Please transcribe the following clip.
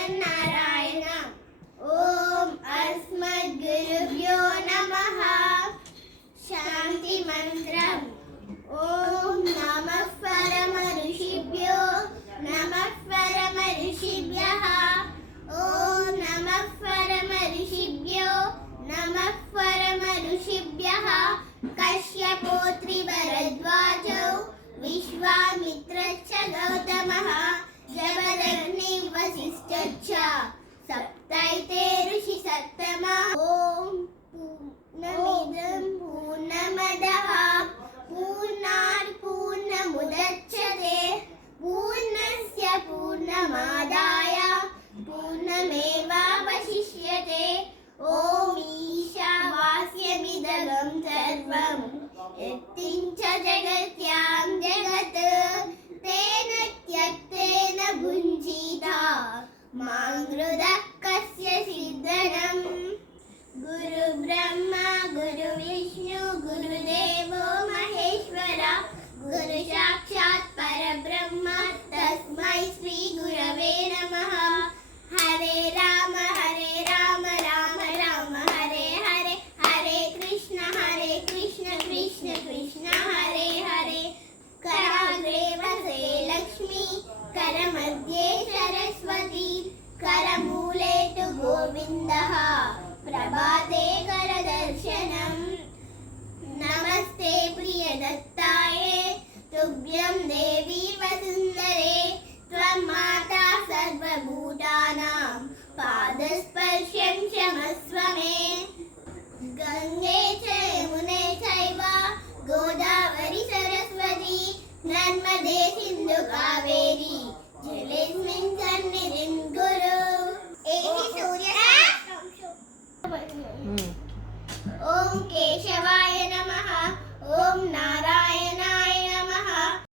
श्रीमन्नारायण। ओम अस्मद्गुरुभ्यो नमः। शांति मंत्रम्। ओम नमः परम ऋषिभ्यो नमः परम ऋषिभ्यः। ओम नमः परम ऋषिभ्यो नमः परम ऋषिभ्यः। कश्यपोत्री भरद्वाजौ विश्वामित्रश्च गौतमः जमदग्नि वसिष्ठश्च सप्तैते ऋषि सप्तमा। ओम पूर्णमिदं पूर्णमदः पूर्णात् पूर्णमुदच्यते पूर्णस्य पूर्णमादाय पूर्णमेवावशिष्यते। ओम ईशावास्यमिदं सर्वं यत्किञ्च जगत्यां जगत् तेन त्यक्तेन भुञ्जीता मा हृदः कस्य सिद्धनम्। गुरु ब्रह्मा गुरु विष्णु गुरुदेवो महेश्वर गुरु साक्षात् परब्रह्म तस्मै श्री गुरवे नमः। हरे राम राम राम हरे हरे हरे कृष्ण कृष्ण कृष्ण हरे हरे। कराग्रे वसे लक्ष्मी करमध्ये सरस्वती करमूले तु गोविन्दः प्रभाते करदर्शनम्। नमस्ते प्रियदत्ताये तुभ्यं देवी वसुन्धरे त्वं माता सर्वभूतानां पादस्पर्शं क्षमस्व मे। गंगे च यमुने चैव गोदावरी सरस्वती नर्मदे सिन्धु कावेरी जलेऽस्मिन् सन्निधिं कुरु। ओम केशवा